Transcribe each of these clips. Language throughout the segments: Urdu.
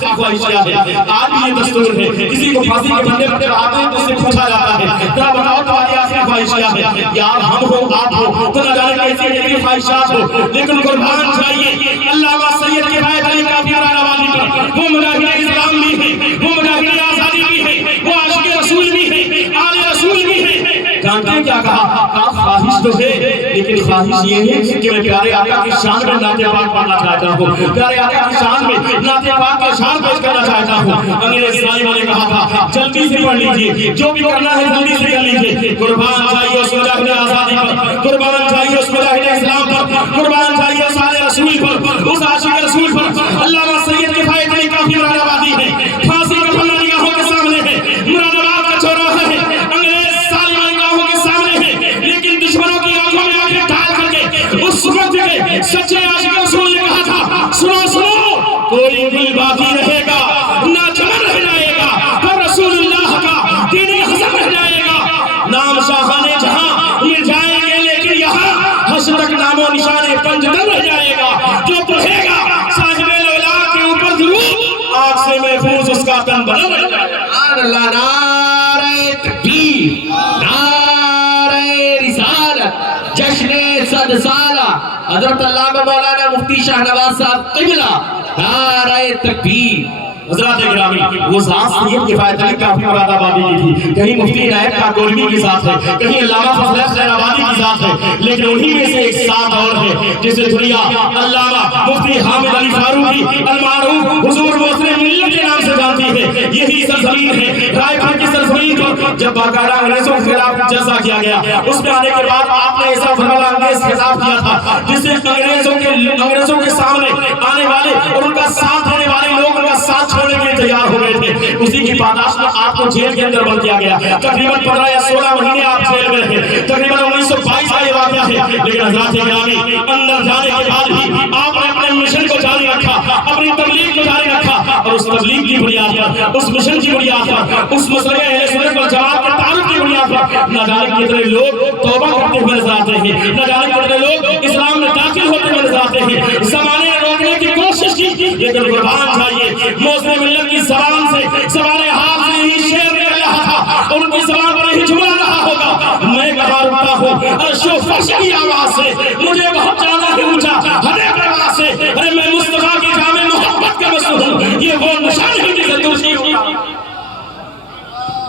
آخری خواہش کیا ہے؟ آج بھی یہ دستور ہے، کسی کو پھانسی کے پھندے پر چڑھاتے ہیں تو اس سے پوچھا جاتا ہے کیا بتاؤ تمہاری آخری خواہش کیا ہے؟ یار ہم ہو آپ ہو تو نہ جانے کیسی کیسی خواہشات ہو، لیکن قربان چاہیے علامہ سید کفایت علی کافی رانا والی پر وہ مجاہد اسلام بھی ہے، وہ مجاہد آزادی بھی ہے، وہ عاشق رسول بھی ہے، آل رسول بھی ہے۔ جانتے ہیں کیا کہا؟ خواہش تو ہے لیکن خواہش یہ ہے کہ میں پیارے آقا کی شان میں نعت پاک پڑھنا چاہتا ہوں، پیارے آقا کی شان میں نعت پاک کے اشعار پیش کرنا چاہتا ہوں۔ انگریز ظالموں نے کہا تھا جلدی سے پڑھ لیجئے، جو بھی کرنا ہے جلدی سے کر لیجئے۔ قربان چاہیے اس مجاہد آزادی پر، قربان چاہیے اس مجاہد اسلام پر، قربان چاہیے اس آل رسول پر، اس عاشق رسول پر۔ علامہ سید کفایت علی کافی مراد آبادی ہے، پھانسی کا پھندا نگاہوں کے سامنے ہے، مراد آباد کا چوراہا ہے، انگریز ظالموں نگاہوں کے سامنے ہے، لیکن دشمنوں کی آنکھوں میں آنکھیں ڈال کر کے اس وقت کے سچے عاشق رسول نے کہا تھا سنو سنو کوئی دل باقی رہے گا نہ چمن رہ جائے گا، پر رسول اللہ کا دین حسن رہ جائے گا۔ نام شاہان جہاں مل جائیں گے لیکن یہاں حشر تک نام و نشان پنجتن رہ جائے گا، جو پڑھے گا صاحب الولا کے اوپر درود آگ سے محفوظ اس کا تن بنا رہ جائے گا۔ اللہ نعرہ تکبیر، نعرہ رسالت، جشن 100 سالہ حضرت علامہ مولانا مفتی شاہ نواز صاحب قبلہ، نعرہ تکبیر۔ حضرات اکرامی وہ ذات سید کفایت علی کافی مراد آبادی کی تھی، کہیں مفتی عنایت کاکولوی کی ذات ہے، کہیں علامہ فضل حسین آبادی کی ذات ہے، لیکن انہی میں سے ایک ذات اور ہے جسے دنیا علامہ مفتی حامد علی فاروقی المعروف حضور مسلم ملت کے نام سے جانتی ہے۔ یہی سرزمین ہے رائے پور کی سرزمین پر جب باقاعدہ انگریزوں کے خلاف جلسہ کیا گیا، اس میں آنے کے بعد آپ نے ایسا فرمان انگیز خطاب کیا تھا جس سے انگریزوں کے سامنے آنے والے اور ان کا ساتھ دینے والے لوگ ان کا ساتھ چھوڑنے کے لیے تیار ہو گئے تھے۔ اسی کی پاداش میں آپ کو جیل کے اندر بند کیا گیا، تقریباً 15 یا 16 مہینے آپ جیل میں رہے، تقریباً 1922 کا یہ واقعہ ہے۔ لیکن حضرات گرامی اندر جانے کے بعد بھی آپ نے اپنے مشن کو جاری رکھا، اپنی تبلیغ کو جاری رکھا، اور اس تبلیغ کی بنیاد پر، اس مشن کی بنیاد پر، اس مسئلہ اہل سنت والجماعت کے تعلق کی بنیاد پر نہ جانے کتنے لوگ توبہ کرتے ہوئے نظر آتے ہیں، نہ جانے کتنے لوگ اسلام میں داخل ہوتے ہوئے نظر آتے ہیں۔ زمانے نے روکنے کی کوشش کی لیکن قربان چاہیے مسلم ملت کی زبان سے، زبان حال سے ہی شعر نکل رہا تھا، ان کی زبان پر ہی جملہ رہا ہوگا، میں کہاں رکھتا ہوں عرش و فرش کی آواز سے، مجھے بہت جانا ہے اونچا ہر ایک آواز سے، ارے میں مصطفیٰ کی جامع محبت کا مسئول ہوں، یہ وہ نشان ہے جسے ترشی اتار،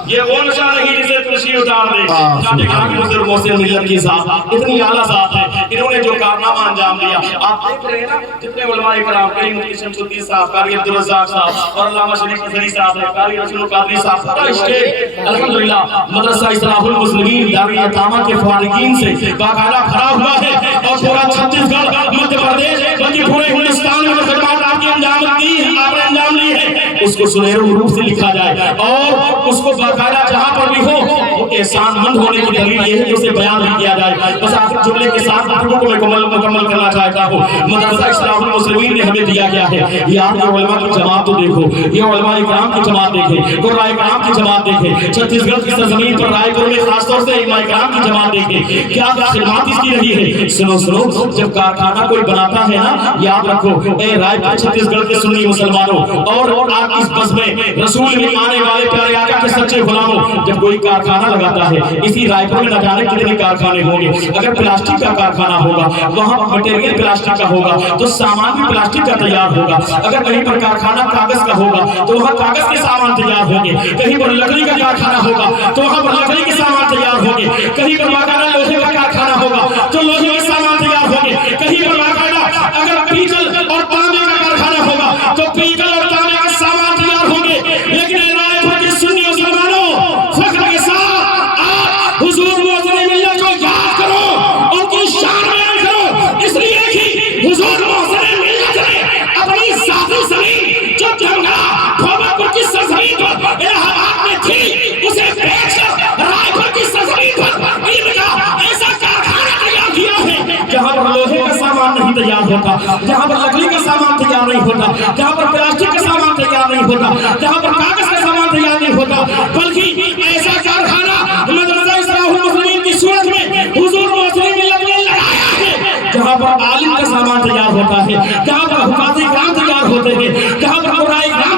یہ وہ نشان ہے جسے ترشی اتار دے۔ جاتے گرامی بزرگ مسلم ملت کی ذات اتنی اعلیٰ ذات ہے، انہوں نے جو کارنامہ انجام دیا آپ دیکھ رہے ہیں نا، جتنے علماء کرام کئی مفتی شمس الدین صاحب، قاری عبدالرزاق صاحب اور علامہ شریف نظری صاحب ہے، قاری رسول القادری صاحب، پورا اسٹیٹ الحمدللہ مدرسہ اصلاح المسلمین دار الاطامہ کے فارغین سے باقاعدہ کھڑا ہوا ہے، اور پورا چھتیس گڑھ مدھیہ پردیش بلکہ پورے ہندوستان میں خدمات آپ کی انجام دی ہے، آپ نے انجام لی ہے، اس کو سنہرے حروف سے لکھا جائے اور اس کو باقاعدہ جہاں پر بھی ہو وہ احسان مند ہونے کی دلیل یہ ہے کہ اسے بیان بھی کیا جائے۔ بس آخر جملے کے ساتھ گفتگو کو میں مکمل کرنا چاہتا ہوں۔ مدرسہ اصلاح المسلمین نے ہمیں دیا کیا ہے، یار یہ علماء کی جماعت تو دیکھو، یہ علماء کرام کی جماعت دیکھیں، قرآن کرام کی جماعت دیکھیں، چھتیس گڑھ کی سرزمین پر رائے پور میں خاص طور سے علماء کرام کی جماعت دیکھیں، کیا خدمات اس کی رہی ہے۔ سنو سنو جب کارخانہ کوئی بناتا ہے نا، یاد رکھو اے رائے پور چھتیس گڑھ کے سنی مسلمانوں اور آپ اس بس میں رسول میں آنے والے پیارے آقا کے سچے غلاموں، جب کوئی کارخانہ لگاتا ہے، اسی رائے پور میں نہ جانے کتنے کارخانے ہوں گے، اگر پلاسٹک کا کارخانہ ہوگا وہاں مٹیریل پلاسٹک کا ہوگا تو سامان بھی پلاسٹک کا تیار ہوگا، اگر کہیں پر کارخانہ کاغذ کا ہوگا تو وہاں کاغذ کے سامان تیار ہوں گے، کہیں پر لکڑی کا کارخانہ ہوگا تو وہاں پر لکڑی کے سامان تیار ہوں گے، کہیں پر باقاعدہ لوہے کا کارخانہ ہوگا تو لوہے کے سامان تیار ہوں گے، کہیں پر باقاعدہ اگر پیتل اور تانبے کا کارخانہ ہوگا تو پیتل اور تانبے کے سامان تیار ہوں گے۔ لیکن رائے پور کے سنی مسلمانوں فخر کے ساتھ آپ حضور مسلم ملت کو یاد کرو، ان کی شان بیان کرو، اس لیے کہ حضور مسلم ملت نے اپنی ذاتی زمین جو جنگا بھوبا پور کی سرزمین پر الہ آباد میں تھی اسے بیچ کر رائے پور کی سرزمین پر علم کا ایسا کارخانہ تیار کیا ہے جہاں پر لوہے کا سامان نہیں تیار ہوتا، جہاں پر لکڑی کا سامان تیار نہیں ہوتا، جہاں پر پلاسٹک کا سامان تیار نہیں ہوتا، جہاں پر کاغذ کا سامان تیار نہیں ہوتا، بلکہ ایسا کارخانہ مدرسہ اصلاح المسلمین کی صورت میں حضور مسلم ملت نے لگایا ہے، جہاں پر عالم کا سامان تیار ہوتا ہے، جہاں پر حفاظ کرام تیار ہوتے ہیں، جہاں پر قرآن کرام